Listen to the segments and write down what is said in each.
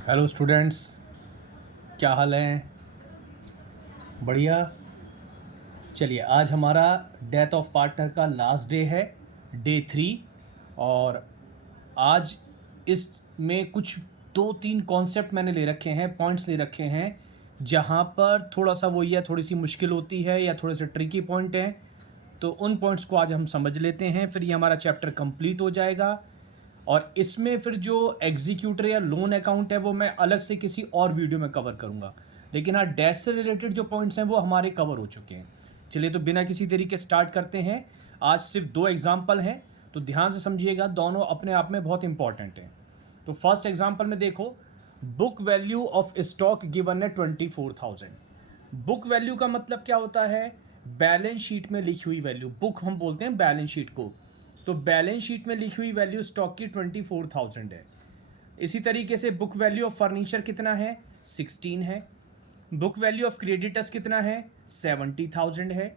Hello students, क्या हाल है? बढ़िया। चलिए, आज हमारा डेथ ऑफ पार्टनर का लास्ट डे है, डे 3। और आज इसमें कुछ दो तीन कॉन्सेप्ट मैंने ले रखे हैं, पॉइंट्स ले रखे हैं, जहाँ पर थोड़ा सा वो या थोड़ी सी मुश्किल होती है या थोड़े से ट्रिकी पॉइंट हैं। तो उन पॉइंट्स को आज हम समझ लेते हैं, फिर ये हमारा चैप्टर कंप्लीट हो जाएगा। और इसमें फिर जो एग्जीक्यूटर या लोन अकाउंट है वो मैं अलग से किसी और वीडियो में कवर करूंगा, लेकिन हाँ, डैश से रिलेटेड जो पॉइंट्स हैं वो हमारे कवर हो चुके हैं। चलिए, तो बिना किसी देरी के स्टार्ट करते हैं। आज सिर्फ दो एग्जाम्पल हैं, तो ध्यान से समझिएगा, दोनों अपने आप में बहुत इंपॉर्टेंट हैं। तो फर्स्ट एग्जाम्पल में देखो, book value of stock given है 24,000। बुक वैल्यू का मतलब क्या होता है? बैलेंस शीट में लिखी हुई वैल्यू। बुक हम बोलते हैं बैलेंस शीट को। तो बैलेंस शीट में लिखी हुई वैल्यू स्टॉक की 24,000 है। इसी तरीके से बुक वैल्यू ऑफ फर्नीचर कितना है? 16 है। बुक वैल्यू ऑफ क्रेडिटर्स कितना है? 70,000 है।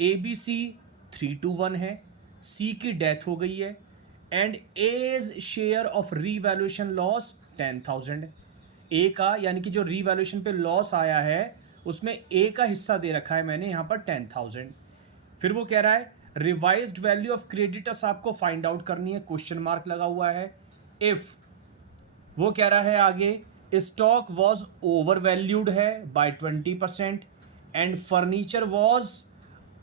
ए बी सी 3-1 है। सी की डेथ हो गई है। And as share of revaluation loss 10,000। A का यानी कि जो रीवैल्यूएशन पे लॉस आया है उसमें ए का हिस्सा दे रखा है मैंने यहाँ पर 10,000। फिर वो कह रहा है रिवाइज्ड वैल्यू ऑफ क्रेडिटर्स आपको फाइंड आउट करनी है, क्वेश्चन मार्क लगा हुआ है। इफ वो कह रहा है आगे स्टॉक वॉज ओवर वैल्यूड है by 20% and furniture was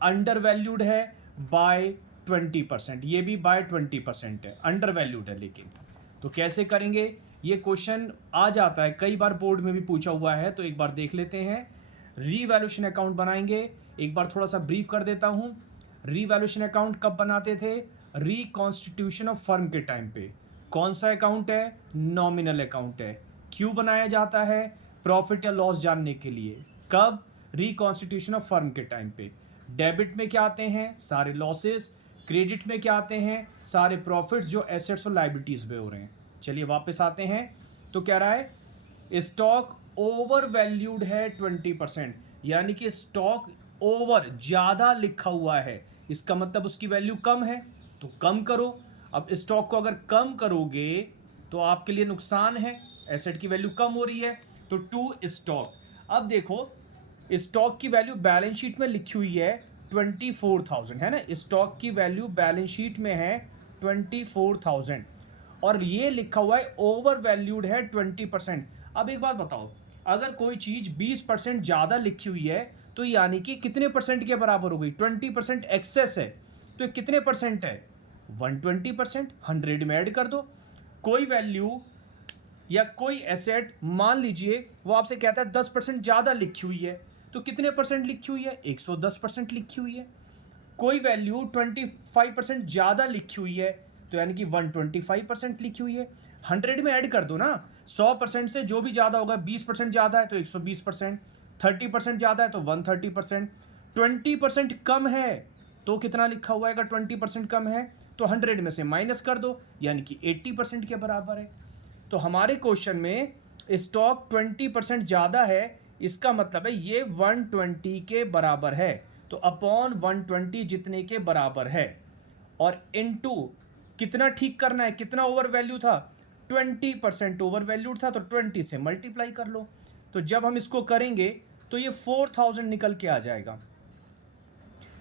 under valued है बाय 20%। ये भी बाय 20% है, अंडर वैल्यूड है। लेकिन तो कैसे करेंगे? ये क्वेश्चन आ जाता है, कई बार बोर्ड में भी पूछा हुआ है, तो एक बार देख लेते हैं। रीवैल्यूएशन अकाउंट बनाएंगे। एक बार थोड़ा सा ब्रीफ कर देता हूं। रीवैल्यूएशन अकाउंट कब बनाते थे? रिकॉन्स्टिट्यूशन ऑफ फर्म के टाइम पे। कौन सा अकाउंट है? नॉमिनल अकाउंट है। क्यों बनाया जाता है? प्रॉफिट या लॉस जानने के लिए। कब? रिकॉन्स्टिट्यूशन ऑफ फर्म के टाइम पे। डेबिट में क्या आते हैं? सारे लॉसेस। क्रेडिट में क्या आते हैं? सारे प्रॉफिट्स जो एसेट्स और लाइबिलिटीज में हो रहे हैं। चलिए वापस आते हैं। तो कह रहा है स्टॉक ओवर वैल्यूड है 20%, यानी कि स्टॉक ओवर ज्यादा लिखा हुआ है, इसका मतलब उसकी वैल्यू कम है, तो कम करो। अब स्टॉक को अगर कम करोगे तो आपके लिए नुकसान है, एसेट की वैल्यू कम हो रही है। तो टू स्टॉक। अब देखो, स्टॉक की वैल्यू बैलेंस शीट में लिखी हुई है 24,000, है ना। स्टॉक की वैल्यू बैलेंस शीट में है 24,000 और ये लिखा हुआ है ओवर वैल्यूड है 20%। अब एक बात बताओ, अगर कोई चीज 20% ज्यादा लिखी हुई है तो यानी कि कितने परसेंट के बराबर हो गई? 20% एक्सेस है, तो कितने परसेंट है? 120%। 100 में ऐड कर दो। कोई वैल्यू या कोई एसेट मान लीजिए वो आपसे कहता है 10% ज्यादा लिखी हुई है, तो कितने परसेंट लिखी हुई है? 110% लिखी हुई है। कोई वैल्यू 25% ज्यादा लिखी हुई है, तो यानी कि 125% लिखी हुई है। 100 में ऐड कर दो ना। 100% से जो भी ज्यादा होगा, 20% ज्यादा है तो 120%, 30% ज्यादा है तो 130%, 20% कम है तो कितना लिखा हुआ है? अगर 20% कम है तो 100 में से माइनस कर दो, यानी कि 80% के बराबर है। तो हमारे क्वेश्चन में स्टॉक 20% ज्यादा है, इसका मतलब है ये 120 के बराबर है, तो अपॉन 120 जितने के बराबर है, और इनटू कितना ठीक करना है, कितना ओवर वैल्यू था? 20% ओवर वैल्यूड था, तो 20 से मल्टीप्लाई कर लो। तो जब हम इसको करेंगे तो ये 4,000 निकल के आ जाएगा।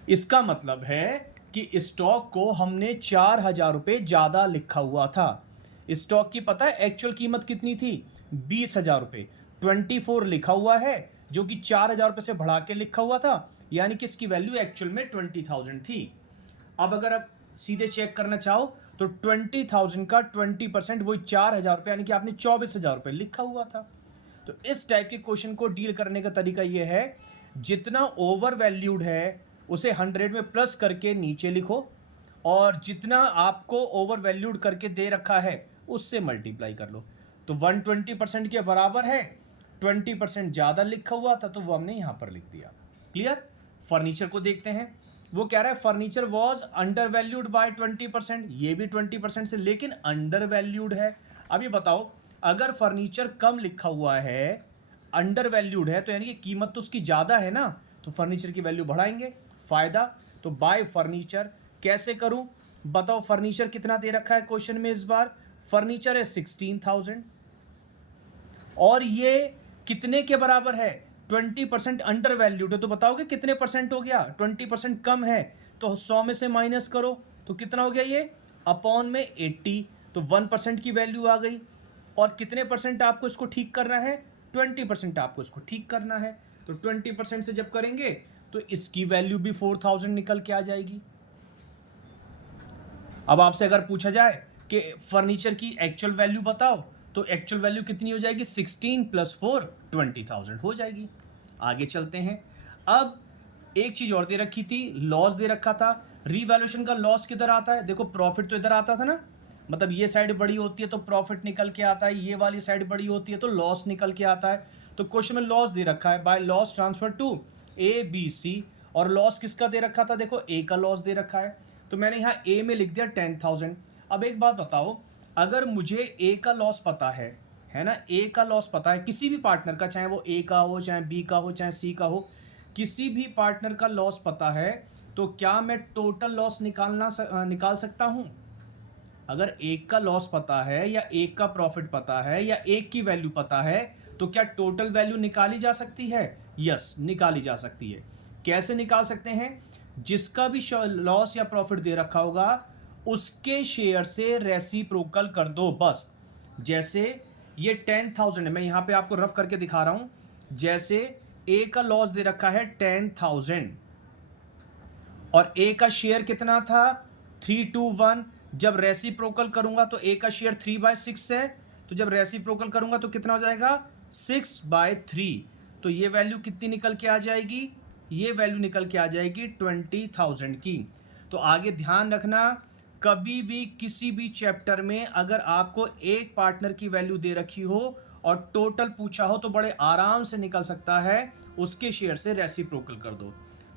इसका मतलब है कि स्टॉक को हमने 4,000 रुपये ज्यादा लिखा हुआ था। स्टॉक की पता है एक्चुअल कीमत कितनी थी? 20,000 रुपये। 24 लिखा हुआ है जो कि 4,000 रुपये से बढ़ा के लिखा हुआ था, यानी कि इसकी वैल्यू एक्चुअल में 20,000 थी। अब अगर आप सीधे चेक करना चाहो तो 20,000 का 20% वही 4,000 रुपये, यानी कि आपने 24,000 रुपये लिखा हुआ था। तो इस टाइप के क्वेश्चन को डील करने का तरीका यह है, जितना ओवर वैल्यूड है उसे 100 में प्लस करके नीचे लिखो, और जितना आपको ओवर वैल्यूड करके दे रखा है उससे मल्टीप्लाई कर लो। तो 120% के बराबर है, 20% ज्यादा लिखा हुआ था तो वो हमने यहां पर लिख दिया। क्लियर? फर्नीचर को देखते हैं। वो कह रहा है furniture was under valued bye 20%, ये भी 20% से लेकिन अंडर वैल्यूड है। अब ये बताओ, अगर फर्नीचर कम लिखा हुआ है, अंडर वैल्यूड है, तो यानी कि कीमत तो उसकी ज्यादा है ना, तो फर्नीचर की वैल्यू बढ़ाएंगे, फायदा। तो बाय फर्नीचर कैसे करूं? बताओ, फर्नीचर कितना दे रखा है क्वेश्चन में? इस बार फर्नीचर है 16,000, और ये कितने के बराबर है? 20% अंडर वैल्यूड है। तो बताओगे कितने परसेंट हो गया? 20% कम है, तो 100 में से माइनस करो तो कितना हो गया ये? अपॉन में 80, तो 1% की वैल्यू आ गई। और कितने परसेंट आपको इसको ठीक करना है? 20% आपको इसको ठीक करना है। तो 20% से जब करेंगे तो इसकी वैल्यू भी 4000 निकल के आ जाएगी। अब आपसे अगर पूछा जाए कि फर्नीचर की एक्चुअल वैल्यू बताओ, तो एक्चुअल वैल्यू कितनी हो जाएगी? 16 + 4 20,000 हो जाएगी। आगे चलते हैं। अब एक चीज और दे रखी थी, लॉस दे रखा था। रीवैल्यूएशन का लॉस किधर आता है? देखो प्रॉफिट तो इधर आता था ना, मतलब ये साइड बड़ी होती है तो प्रॉफिट निकल के आता है, ये वाली साइड बड़ी होती है तो लॉस निकल के आता है। तो क्वेश्चन में लॉस दे रखा है, by loss transfer to ABC, और लॉस किसका दे रखा था? देखो A का लॉस दे रखा है, तो मैंने यहाँ A में लिख दिया 10,000। अब एक बात बताओ, अगर मुझे A का लॉस पता है ना, A का लॉस पता है किसी भी पार्टनर का, चाहे वो A का हो, चाहे B का हो, चाहे C का हो, किसी भी पार्टनर का लॉस पता है, तो क्या मैं टोटल लॉस निकाल सकता हूं? अगर एक का लॉस पता है या एक का प्रॉफिट पता है या एक की वैल्यू पता है, तो क्या टोटल वैल्यू निकाली जा सकती है? यस, निकाली जा सकती है। कैसे निकाल सकते हैं? जिसका भी लॉस या प्रॉफिट दे रखा होगा उसके शेयर से रेसिप्रोकल कर दो बस। जैसे ये 10,000 है, मैं यहाँ पे आपको रफ करके दिखा रहा हूं। जैसे ए का लॉस दे रखा है 10,000 और ए का शेयर कितना था? 321। जब रेसिप्रोकल करूंगा तो ए का शेयर 3/6 है, तो जब रेसिप्रोकल करूंगा तो कितना हो जाएगा? 6/3। तो ये वैल्यू कितनी निकल के आ जाएगी? ये वैल्यू निकल के आ जाएगी 20,000 की। तो आगे ध्यान रखना, कभी भी किसी भी चैप्टर में अगर आपको एक पार्टनर की वैल्यू दे रखी हो और टोटल पूछा हो तो बड़े आराम से निकल सकता है, उसके शेयर से रेसिप्रोकल कर दो।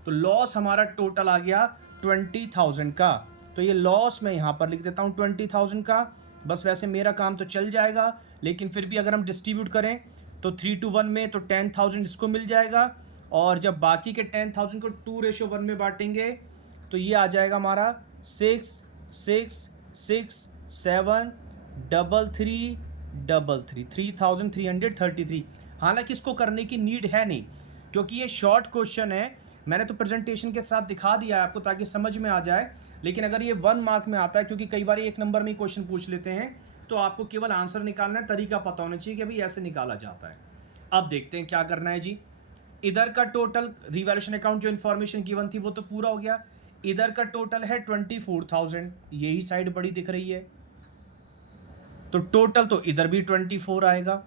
तो लॉस हमारा टोटल आ गया 20,000 का, तो ये लॉस मैं यहाँ पर लिख देता हूँ 20,000 का। बस वैसे मेरा काम तो चल जाएगा, लेकिन फिर भी अगर हम डिस्ट्रीब्यूट करें तो 3:1 में तो 10,000 इसको मिल जाएगा, और जब बाकी के 10,000 को 2:1 में बांटेंगे तो ये आ जाएगा हमारा 6 6 6 7 3 3 3,333। हालांकि इसको करने की नीड है नहीं, क्योंकि ये शॉर्ट क्वेश्चन है। मैंने तो प्रेजेंटेशन के साथ दिखा दिया है आपको ताकि समझ में आ जाए, लेकिन अगर ये 1 मार्क में आता है, क्योंकि कई बार एक नंबर में क्वेश्चन पूछ लेते हैं, तो आपको केवल आंसर निकालना है, तरीका पता होना चाहिए कि भाई ऐसे निकाला जाता है। अब देखते हैं क्या करना है जी। इधर का टोटल रिवैल्यूएशन अकाउंट जो इन्फॉर्मेशन गिवन थी वो तो पूरा हो गया। इधर का टोटल है 24,000, यही साइड बड़ी दिख रही है, तो टोटल तो इधर भी 24 आएगा,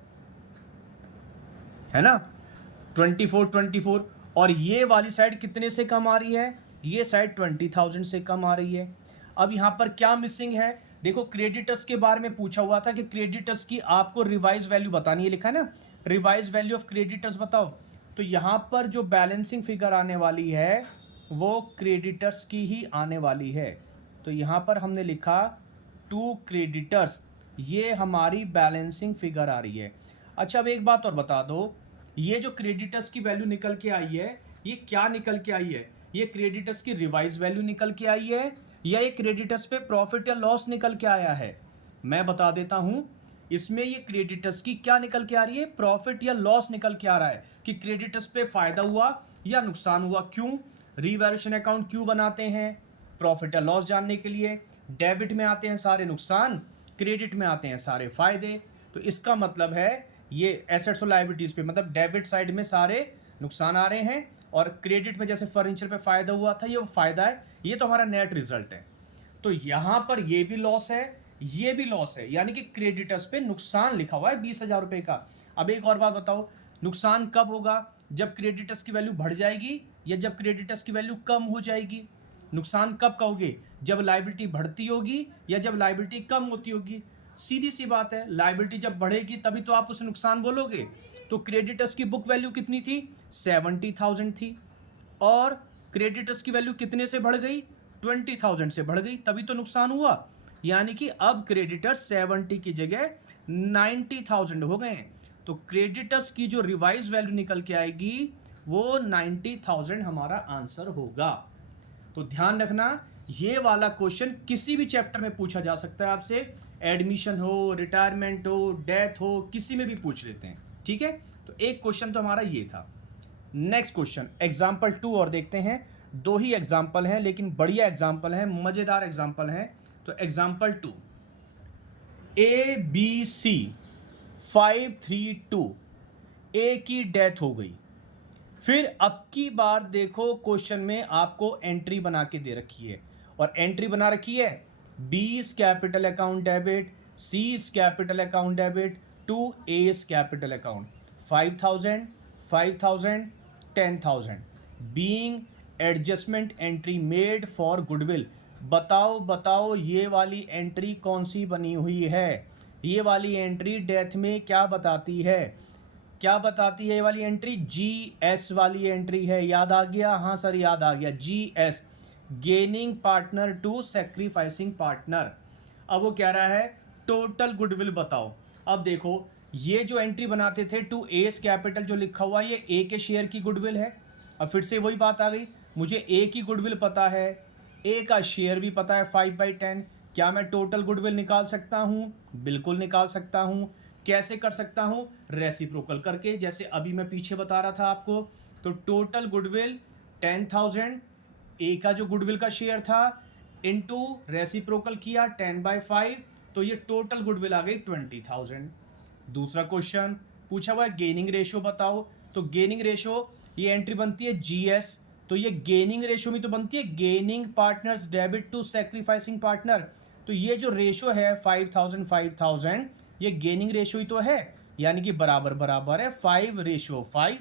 है ना? 24 और ये वाली साइड कितने से कम आ रही है? ये साइड 20,000 से कम आ रही है। अब यहाँ पर क्या मिसिंग है? देखो क्रेडिटर्स के बारे में पूछा हुआ था कि क्रेडिटर्स की आपको रिवाइज वैल्यू बतानी है, लिखा है ना, रिवाइज वैल्यू ऑफ क्रेडिटर्स बताओ। तो यहाँ पर जो बैलेंसिंग फिगर आने वाली है वो क्रेडिटर्स की ही आने वाली है। तो यहाँ पर हमने लिखा टू क्रेडिटर्स, ये हमारी बैलेंसिंग फिगर आ रही है। अच्छा, अब एक बात और बता दो, ये जो क्रेडिटर्स की वैल्यू निकल के आई है, ये क्या निकल के आई है? ये क्रेडिटर्स की रिवाइज वैल्यू निकल के आई है या ये क्रेडिटर्स पे प्रॉफिट या लॉस निकल के आया है? मैं बता देता हूं, इसमें ये क्रेडिटर्स की क्या निकल के आ रही है? प्रॉफिट या लॉस निकल के आ रहा है कि क्रेडिटर्स पे फायदा हुआ या नुकसान हुआ। क्यों? रिवैल्यूएशन अकाउंट क्यों बनाते हैं? प्रॉफिट या लॉस जानने के लिए। डेबिट में आते हैं सारे नुकसान, क्रेडिट में आते हैं सारे फायदे। तो इसका मतलब है ये एसेट्स और लायबिलिटीज पे, मतलब डेबिट साइड में सारे नुकसान आ रहे हैं और क्रेडिट में जैसे फर्नीचर पे फायदा हुआ था, ये वो फायदा है, ये तो हमारा नेट रिजल्ट है। तो यहां पर ये भी लॉस है, ये भी लॉस है, यानी कि क्रेडिटर्स पे नुकसान लिखा हुआ है 20,000 रुपए का। अब एक और बात बताओ, नुकसान कब होगा? जब क्रेडिटर्स की वैल्यू बढ़ जाएगी या जब क्रेडिटर्स की वैल्यू कम हो जाएगी? नुकसान कब कहोगे? जब लायबिलिटी बढ़ती होगी या जब लायबिलिटी कम होती होगी? सीधी सी बात है, लायबिलिटी जब बढ़ेगी तभी तो आप उसे नुकसान बोलोगे। तो क्रेडिटर्स की बुक वैल्यू कितनी थी? 70,000 थी, और क्रेडिटर्स की वैल्यू कितने से बढ़ गई? 20,000 से बढ़ गई, तभी तो नुकसान हुआ। यानी कि अब क्रेडिटर्स 70 की जगह 90,000 हो गए। तो क्रेडिटर्स की जो रिवाइज वैल्यू निकल के आएगी वो 90,000 हमारा आंसर होगा। तो ध्यान रखना, ये वाला क्वेश्चन किसी भी चैप्टर में पूछा जा सकता है आपसे, एडमिशन हो, रिटायरमेंट हो, डेथ हो, किसी में भी पूछ लेते हैं, ठीक है। तो एक क्वेश्चन तो हमारा ये था। नेक्स्ट क्वेश्चन एग्जाम्पल 2 और देखते हैं। 2 ही एग्जाम्पल हैं लेकिन बढ़िया एग्जाम्पल हैं, मज़ेदार एग्जाम्पल हैं। तो एग्जाम्पल 2, ABC 532, ए की डेथ हो गई। फिर अब की बार देखो क्वेश्चन में आपको एंट्री बना के दे रखी है, और एंट्री बना रखी है B's capital account debit, C's capital account debit to A's capital account, 5000 5000 10,000 being adjustment entry made for goodwill. बताओ बताओ ये वाली एंट्री कौन सी बनी हुई है? ये वाली एंट्री डेथ में क्या बताती है? क्या बताती है ये वाली एंट्री? GS वाली एंट्री है। याद आ गया? हाँ सर याद आ गया, GS gaining partner to sacrificing partner. अब वो कह रहा है टोटल गुडविल बताओ। अब देखो ये जो एंट्री बनाते थे टू एस कैपिटल जो लिखा हुआ है ये ए के शेयर की गुडविल है। अब फिर से वही बात आ गई, मुझे ए की गुडविल पता है, ए का शेयर भी पता है 5/10। क्या मैं टोटल गुडविल निकाल सकता हूँ? बिल्कुल निकाल सकता हूँ। कैसे कर सकता हूँ? रेसिप्रोकल करके, जैसे अभी मैं पीछे बता रहा था आपको। तो टोटल गुडविल 10,000, ए का जो गुडविल का शेयर था इनटू रेसिप्रोकल किया 10/5, तो ये टोटल गुडविल आ गई 20,000। दूसरा क्वेश्चन पूछा हुआ है गेनिंग रेशियो बताओ। तो गेनिंग रेशियो ये एंट्री बनती है GS, तो ये गेनिंग रेशियो में तो बनती है gaining partners debit to sacrificing partner. तो ये जो रेशियो है 5,000 5,000 ये गेनिंग रेशियो ही तो है, यानी कि बराबर बराबर है 5:5।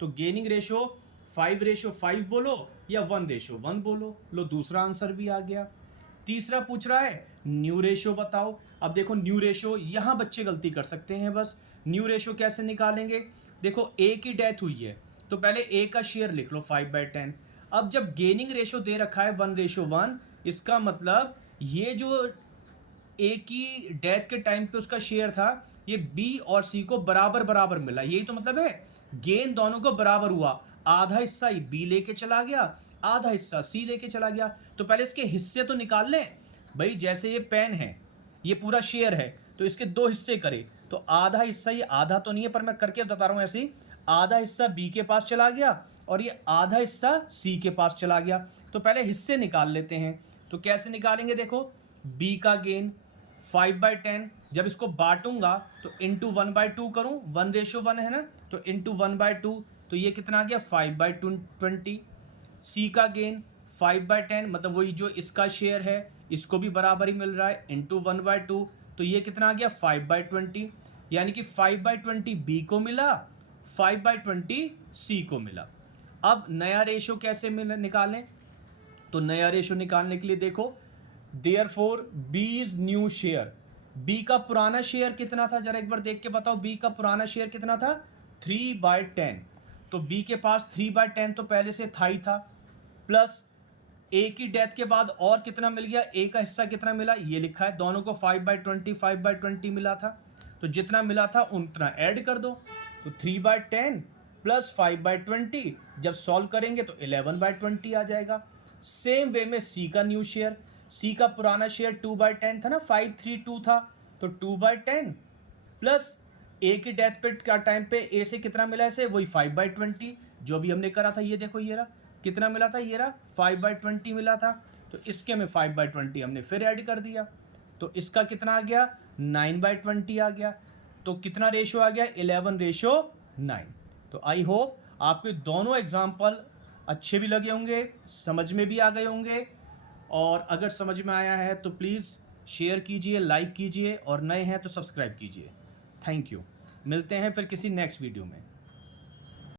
तो गेनिंग रेशियो 5:5 बोलो या 1:1 बोलो। लो दूसरा आंसर भी आ गया। तीसरा पूछ रहा है न्यू रेशियो बताओ। अब देखो न्यू रेशियो, यहाँ बच्चे गलती कर सकते हैं बस। न्यू रेशियो कैसे निकालेंगे? देखो ए की डेथ हुई है तो पहले ए का शेयर लिख लो 5/10। अब जब गेनिंग रेशियो दे रखा है 1:1, इसका मतलब ये जो ए की डेथ के टाइम पे उसका शेयर था ये बी और सी को बराबर बराबर मिला, यही तो मतलब है। गेन दोनों को बराबर हुआ, आधा हिस्सा बी लेके चला गया, आधा हिस्सा सी लेके चला गया। तो पहले इसके हिस्से तो निकाल लें भाई। जैसे ये पेन है, ये पूरा शेयर है, तो इसके 2 हिस्से करे तो आधा हिस्सा, ये आधा तो नहीं है पर मैं करके बता रहा हूँ ऐसे ही, आधा हिस्सा बी के पास चला गया और ये आधा हिस्सा सी के पास चला गया। तो पहले हिस्से निकाल लेते हैं। तो कैसे निकालेंगे? देखो बी का गेन 5/10, जब इसको बांटूंगा तो इंटू 1/2 करूँ, 1:1 है ना, तो इंटू 1/2, तो ये कितना आ गया 5/20। सी का गेन 5/10 मतलब वही जो इसका शेयर है, इसको भी बराबर ही मिल रहा है, इंटू 1/2, तो ये कितना आ गया 5/20, यानी कि 5/20 बी को मिला, 5/20 सी को मिला। अब नया रेशो कैसे निकालें? तो नया रेशो निकालने के लिए देखो देयरफॉर बीज न्यू शेयर, बी का पुराना शेयर कितना था जरा एक बार देख के बताओ। बी का पुराना शेयर कितना था? 3/10। तो बी के पास 3/10 तो पहले से था ही था, प्लस ए की डेथ के बाद और कितना मिल गया, ए का हिस्सा कितना मिला ये लिखा है, दोनों को 5/20 मिला था, तो जितना मिला था उतना ऐड कर दो। तो 3/10 प्लस 5/20 जब सॉल्व करेंगे तो 11/20 आ जाएगा। सेम वे में सी का न्यू शेयर, सी का पुराना शेयर 2/10 था ना, 532 था, तो 2/10 प्लस ए की डेथ पे का टाइम पे ए से कितना मिला इसे, वही 5/20 जो भी हमने करा था। ये देखो ये रहा कितना मिला था, ये रहा 5/20 मिला था, तो इसके में 5/20 हमने फिर ऐड कर दिया, तो इसका कितना आ गया 9/20 आ गया। तो कितना रेशो आ गया 11:9। तो आई होप आपके दोनों एग्जाम्पल अच्छे भी लगे होंगे, समझ में भी आ गए होंगे, और अगर समझ में आया है तो प्लीज़ शेयर कीजिए, लाइक कीजिए, और नए हैं तो सब्सक्राइब कीजिए। Thank you. मिलते हैं फिर किसी नेक्स्ट वीडियो में।